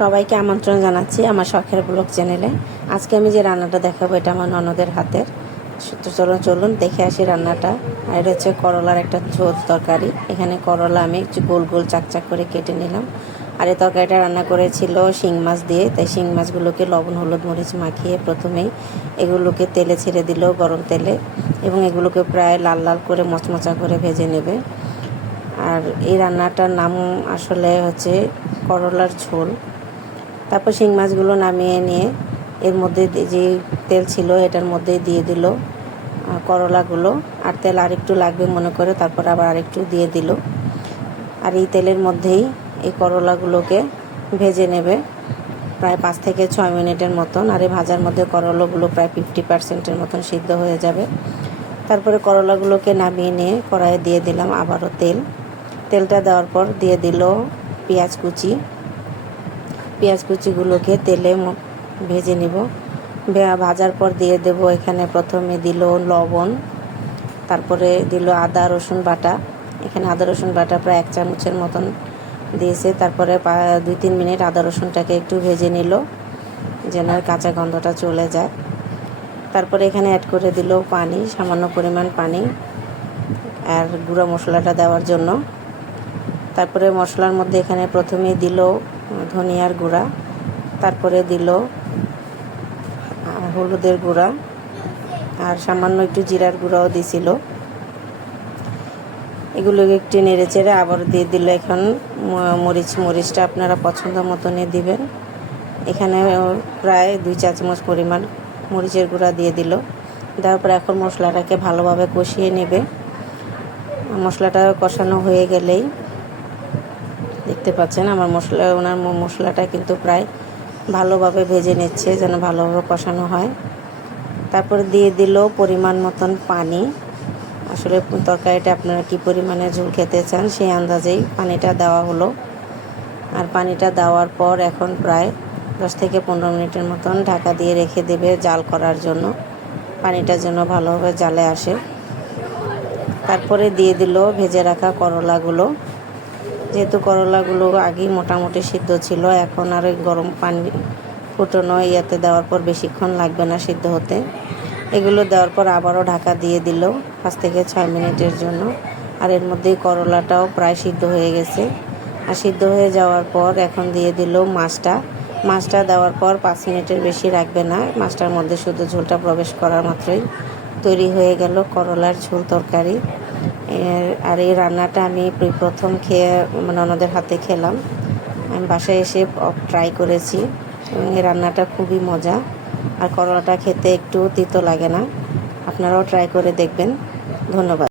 সবাইকে আমন্ত্রণ জানাচ্ছি আমার শখের ব্লগ চ্যানেলে। আজকে আমি যে রান্নাটা দেখাবো এটা আমার ননদের হাতের। তো চলুন দেখে আসি রান্নাটা। আর এটা হচ্ছে করলার একটা ঝোল তরকারি। এখানে করলা আমি একটু গোল গোল চাকচাক করে কেটে নিলাম। আর এই তরকারিটা রান্না করেছিল শিং মাছ দিয়ে। তাই শিং মাছগুলোকে লবণ হলুদ মরিচ মাখিয়ে প্রথমেই এগুলোকে তেলে ছেড়ে দিল, গরম তেলে, এবং এগুলোকে প্রায় লাল লাল করে মচমচা করে ভেজে নেবে। আর এই রান্নাটার নাম আসলে হচ্ছে করলার ঝোল। তারপর শিং মাছগুলো নামিয়ে নিয়ে এর মধ্যে যে তেল ছিল এটার মধ্যে দিয়ে দিল করলাগুলো। আর তেল আরেকটু লাগবে মনে করে তারপর আবার আরেকটু দিয়ে দিল। আর এই তেলের মধ্যেই এই করলাগুলোকে ভেজে নেবে প্রায় 5 থেকে 6 মিনিটের মতন। আর এই ভাজার মধ্যে করলাগুলো প্রায় 50% মতন সিদ্ধ হয়ে যাবে। তারপরে করলাগুলোকে নামিয়ে নিয়ে কড়াইয়ে দিয়ে দিলাম আবারও তেলটা দেওয়ার পর দিয়ে দিল পেঁয়াজ কুচিগুলোকে তেলে ভেজে নিব। ভাজার পর দিয়ে দেব এখানে প্রথমে দিল লবণ, তারপরে দিল আদা রসুন বাটা। এখানে আদা রসুন বাটা প্রায় 1 চামচের মতন দিয়েছে। তারপরে 2-3 মিনিট আদা রসুনটাকে একটু ভেজে নিল যেন কাঁচা গন্ধটা চলে যায়। তারপরে এখানে অ্যাড করে দিল পানি, সামান্য পরিমাণ পানি আর গুঁড়া মশলাটা দেওয়ার জন্য। তারপরে মশলার মধ্যে এখানে প্রথমে দিল ধনিয়ার গুঁড়া, তারপরে দিল হলুদের গুঁড়া আর সামান্য একটু জিরার গুঁড়াও দিছিল। এগুলোকে একটু নেড়ে চেড়ে আবার দিয়ে দিল এখন মরিচটা আপনারা পছন্দ মতনই দিবেন। এখানে প্রায় 2 চা চামচ পরিমাণ মরিচের গুঁড়া দিয়ে দিল। দেওয়ার পর এখন মশলাটাকে ভালোভাবে কষিয়ে নেবে। মশলাটা কষানো হয়ে গেলেই দেখতে পাচ্ছেন আমার ওনার মশলাটা কিন্তু প্রায় ভালোভাবে ভেজে নিচ্ছে যেন ভালোভাবে কষানো হয়। তারপরে দিয়ে দিল পরিমাণ মতন পানি। আসলে তরকারিটা আপনারা কী পরিমাণে ঝোল খেতে চান সেই আন্দাজেই পানিটা দেওয়া হলো। আর পানিটা দেওয়ার পর এখন প্রায় 10 থেকে 15 মিনিটের মতন ঢাকা দিয়ে রেখে দেবে জাল করার জন্য, পানিটা যেন ভালোভাবে জালে আসে। তারপরে দিয়ে দিল ভেজে রাখা করলাগুলো। যেহেতু করলাগুলো আগেই মোটামুটি সিদ্ধ ছিল, এখন আর গরম পানি ফুটানো ইয়াতে দেওয়ার পর বেশিক্ষণ লাগবে না সিদ্ধ হতে। এগুলো দেওয়ার পর আবারও ঢাকা দিয়ে দিল 5 থেকে 6 মিনিটের জন্য। আর এর মধ্যেই করলাটাও প্রায় সিদ্ধ হয়ে গেছে। আর সিদ্ধ হয়ে যাওয়ার পর এখন দিয়ে দিল মাছটা দেওয়ার পর 5 মিনিটের বেশি রাখবে না। মাছটার মধ্যে শুধু ঝোলটা প্রবেশ করার মাত্রই তৈরি হয়ে গেল করলার ঝোল তরকারি। আর এই রান্নাটা আমি প্রথম খেয়ে ননদের হাতে খেলাম। আমি বাসায় এসে ট্রাই করেছি এবং এই রান্নাটা খুবই মজা। আর করলাটা খেতে একটু তিতো লাগে না। আপনারাও ট্রাই করে দেখবেন। ধন্যবাদ।